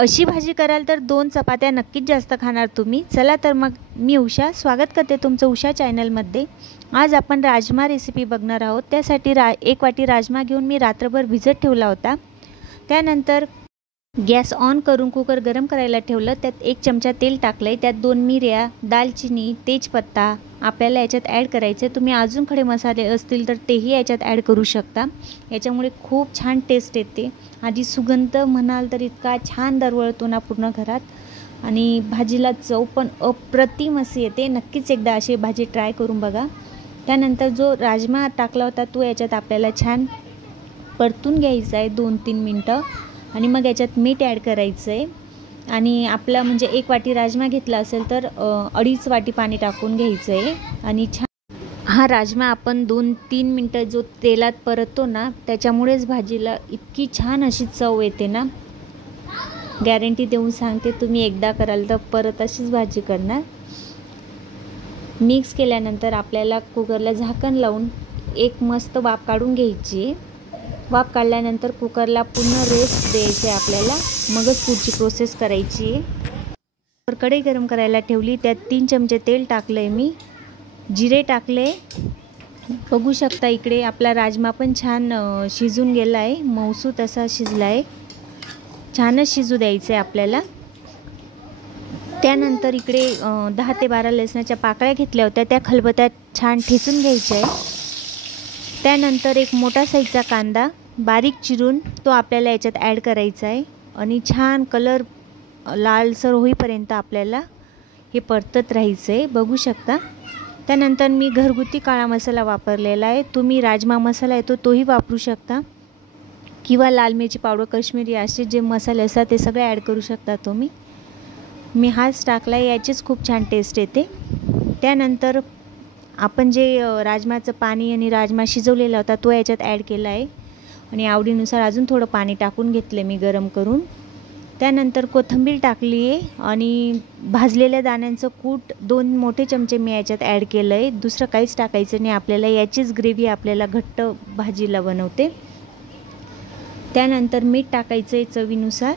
अशी भाजी कराल तर 2 चपात्या नक्कीच जास्त खाणार तुम्ही। चला तर मग मी उषा स्वागत करते तुमचं उषा चॅनलमध्ये। आज आपण राजमा रेसिपी बघणार आहोत। त्यासाठी 1 वाटी राजमा घेऊन मी रात्रभर भिजत ठेवला होता। त्यानंतर गॅस ऑन करून कुकर गरम करायला ठेवलं। त्यात 1 चमचा तेल टाकलंय, त्यात 2 मिऱ्या, दालचिनी, तेजपत्ता आपल्याला याच्यात ॲड करायचे। तुम्ही अजून खडे मसाले असतील तर तेही याच्यात ॲड करू शकता। याच्यामुळे खूप छान टेस्ट येते। आधी सुगंध म्हणाल तर इतका छान दरवळतो ना पूर्ण घरात, आणि भाजीला चव पण अप्रतिम अशी येते। नक्कीच एकदा अशी भाजी ट्राय करून बघा। त्यानंतर जो राजमा टाकला होता तो याच्यात आपल्याला छान परतून घ्यायचा आहे 2-3 मिनटं, आणि मग याच्यात मीठ ॲड करायचं आहे। आणि आपला म्हणजे 1 वाटी राजमा घेतला असेल तर 2.5 वाटी पाणी टाकून घ्यायचं आहे। आणि छान हा राजमा आपण 2-3 मिनटं जो तेलात परततो ना, त्याच्यामुळेच भाजीला इतकी छान अशी चव येते ना। गॅरंटी देऊन सांगते, तुम्ही एकदा कराल तर परत अशीच भाजी करणार। मिक्स केल्यानंतर आपल्याला कुकरला झाकण लावून एक मस्त वाफ काढून घ्यायची। वाफ काढल्यानंतर कुकरला पूर्ण रेस्ट द्यायचे आपल्याला, मगच पुढची प्रोसेस करायची। कढई गरम करायला ठेवली, त्यात 3 चमचे तेल टाकलंय मी, जिरे टाकले। बघू शकता इकडे आपला राजमा पण छान शिजून गेला आहे, मऊसूत असा शिजला आहे। छानच शिजू द्यायचं आहे आपल्याला। त्यानंतर इकडे 10 ते 12 लसणाच्या पाकळ्या घेतल्या होत्या, त्या खलबत्त्यात छान ठेचून घ्यायच्या आहे। त्यानंतर एक मोठा साईजचा कांदा बारीक चिरून तो आपल्याला याच्यात ॲड करायचा आहे, आणि छान कलर लालसर होईपर्यंत आपल्याला हे परतत राहायचं आहे। बघू शकता। त्यानंतर मी घरगुती काळा मसाला वापरलेला आहे। तुम्ही राजमा मसाला येतो तोही वापरू शकता, किंवा लाल मिरची पावडर, काश्मीरी असे जे मसाले असतात ते सगळे ॲड करू शकता तुम्ही। मी हाच टाकला, याचीच खूप छान टेस्ट येते। त्यानंतर आपण जे राजमाचं पाणी आणि राजमा शिजवलेला होता तो याच्यात ॲड केला आहे, आणि आवडीनुसार अजून थोडं पाणी टाकून घेतलं मी गरम करून। त्यानंतर कोथिंबीर टाकली आहे, आणि भाजलेल्या दाण्यांचं कूट 2 मोठे चमचे मी याच्यात ॲड केलं आहे। दुसरं काहीच टाकायचं नाही आपल्याला, याचीच ग्रेव्ही आपल्याला घट्ट भाजीला बनवते। त्यानंतर मीठ टाकायचं आहे चवीनुसार,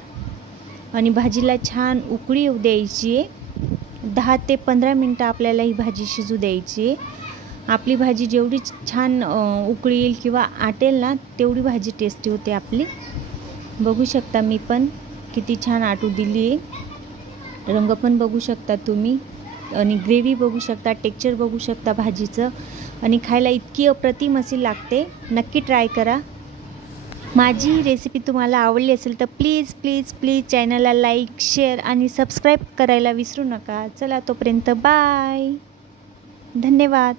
आणि भाजीला छान उकळी येऊ द्यायची आहे। 10 ते 15 मिनटं आपल्याला ही भाजी शिजू द्यायची आहे। आपली भाजी जेवढी छान उकळी येईल किंवा आटेल ना, तेवढी भाजी टेस्टी होते आपली। बघू शकता मी पण किती छान आटू दिली आहे। रंग पण बघू शकता तुम्ही, आणि ग्रेव्ही बघू शकता, टेक्स्चर बघू शकता भाजीचं, आणि खायला इतकी अप्रतिम अशी लागते। नक्की ट्राय करा। माझी ही रेसिपी तुम्हाला आवडली असेल तर प्लीज प्लीज प्लीज चॅनलला लाईक, शेअर आणि सबस्क्राईब करायला विसरू नका। चला तोपर्यंत बाय, धन्यवाद।